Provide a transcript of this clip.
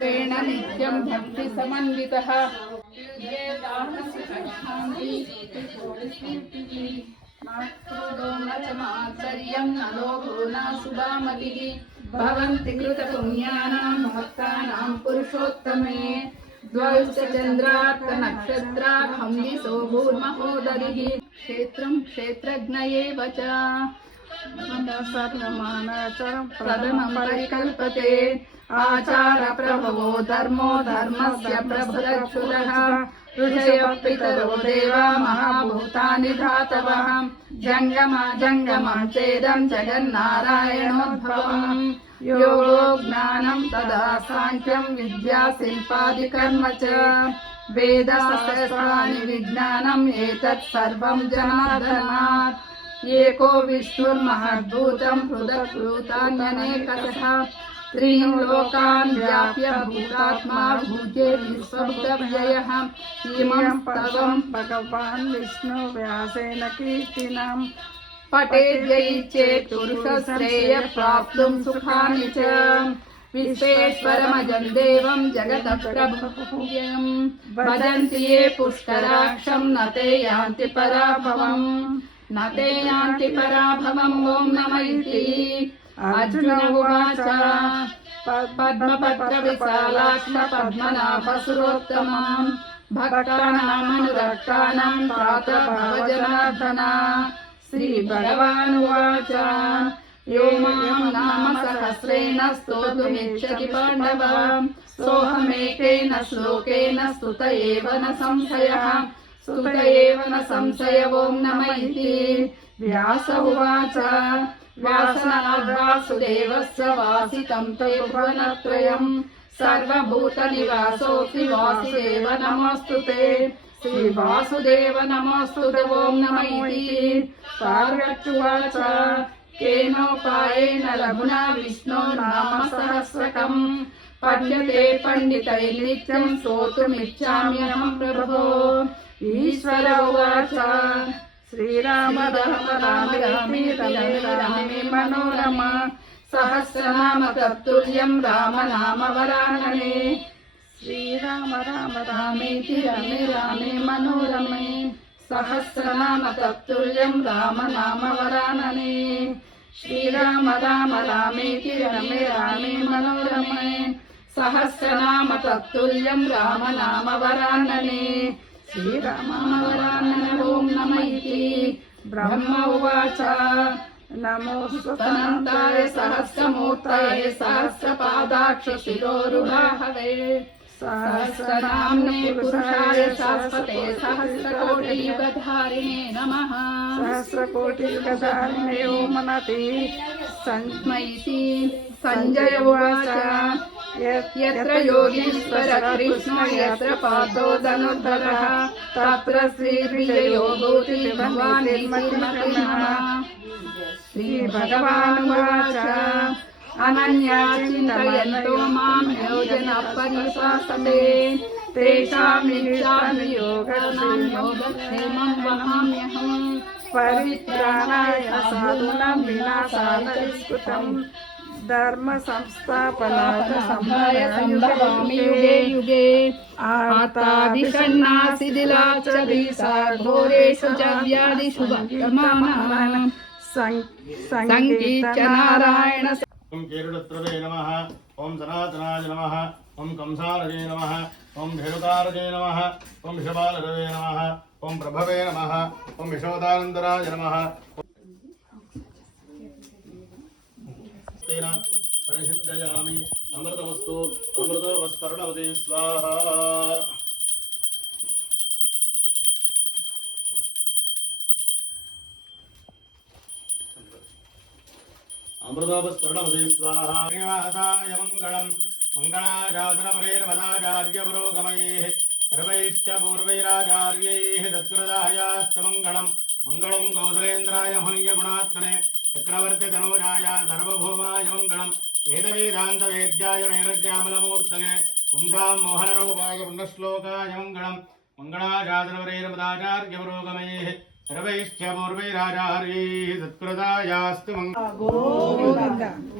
प्रेण नित्यं भक्ति समन्वितः मात्सर्यं न लोभो न सुभामतिः भवन्ति कृतपुण्यानां भक्तानां पुरुषोत्तमे द्वौ च चन्द्रार्कनक्षत्राहं दिशो भूर्महोदरिः क्षेत्रं क्षेत्रज्ञ एव च प्रथमं परिकल्पते आचार प्रभवो धर्मो धर्मस्य प्रभुरच्युतः ऋषयः पितरो देवा महाभूतानि धातवः जङ्गमं चेदं जगन्नारायणोद्भवम् योगो ज्ञानं तदा साङ्ख्यं विद्या शिल्पादिकर्म च वेदशास्त्राणि विज्ञानम् एतत् सर्वं जनार्दनात् एको विष्णुर्महद्भूतं हृदभूतान्यनेकशः त्रीन् लोकान् व्याप्य भूतात्मा भूते विश्वभूतव्ययः इमं स्तवं भगवान् विष्णु व्यासेन कीर्तिनाम् पठेद्यैचेत् पुरुषश्रेयः प्राप्तुं सुखानि च विश्वेश्वरमजं देवं जगतः प्रभुं भजन्ति ये पुष्कराक्षं न ते यान्ति पराभवम् न ते यान्ति पराभवम् ॐ नमः इति अर्जुन उवाच पद्मपत्रविशालाक्ष पद्मनाभसुरोत्तमं भक्तानामनुरक्तानां प्रातः भवजनार्दन श्रीभगवानुवाच यो मां नाम सहस्रेण स्तोतुमिच्छति पाण्डव सोऽहमेकेन श्लोकेन स्तुत एव न संशयः ॐ नमः इति व्यास उवाच व्यासनाद् वासुदेवस्य वासितं त्रिभुवनत्रयं सर्वभूतनिवासोऽसि वासुदेव नमोऽस्तुते श्रीवासुदेव नमोऽस्तुते ॐ नमः इति पार्वत्युवाच केनोपायेन लघुना विष्णो नाम सहस्रकं पठ्यते पण्डितैर्नित्यं श्रोतुमिच्छाम्यहं प्रभो ईश्वर उवाच श्रीराम राम राम रामे रमे रामे मनोरमा सहस्रनाम तत्तुल्यं राम नाम वरानने श्रीराम राम रामेति रमे रामे मनोरमे सहस्रनाम तत्तुल्यं राम नाम वरानने श्रीराम राम रामेति रमे रामे मनोरमे सहस्रनाम तत्तुल्यं राम नाम वरानने श्रीरामवरानन ॐ नमः इति ब्रह्म उवाच नमोऽस्तुतनन्ताय सहस्रमूर्तये सहस्रपादाक्ष शिरोरुबाहवे सहस्रनाम्ने पुरुषाय शाश्वते सहस्रकोटियुगधारिणे नमः सहस्रकोटियुगधारिणे ॐ मनति संस्मैति संजय उवाच यत्र योगीश्वर कृष्णो यत्र पार्थो धनुर्धरः तत्र श्रीविजयो भूति भगवान् श्रीभगवानुवाच अनन्या चिन्तयन्तो मां योजनः परिशासते तेषां निमित्तानि योगक्षेमं वहाम्यहम् परित्राणाय साधूनां विनाशाय दुष्कृतम् धर्म संस्थापनार्थ संभवामि युगे युगे आर्तादिषण्णासिदिला च भीषा घोरेषु च व्याधिषु वर्तमानः संकीर्तनारायण ओम केरुडत्रवे नमः ओम सनातनाय नमः ओम कंसारजे नमः ओम धेनुकारजे नमः ओम विषबालरवे नमः ओम प्रभवे नमः ओम विश्वदानन्दराय नमः परिचिन्तयामि अमृतमस्तु अमृतोपस्करणवते स्वाहा अमृतोपस्करणवते स्वाहा श्रीनिवासाय मङ्गलम् मङ्गलाचार्यपरेर्मदाचार्यपुरोगमैः सर्वैश्च पूर्वैराचार्यैः तत्कृतायाश्च मङ्गलम् मङ्गलं कौसलेन्द्राय महनीयगुणात्मने चक्रवर्ती तनूजाय सर्वभौमाय मङ्गलम् वेदवेदान्तवेद्याय वैरज्यामलमूर्तये पुंसां मोहनरूपाय पुण्यश्लोकाय मङ्गलम् मङ्गलाचार्यपरेर्मदाचार्यपुरोगमैः सर्वैश्च पूर्वैराचार्यैः तत्कृतायास्तु मङ्गलम्।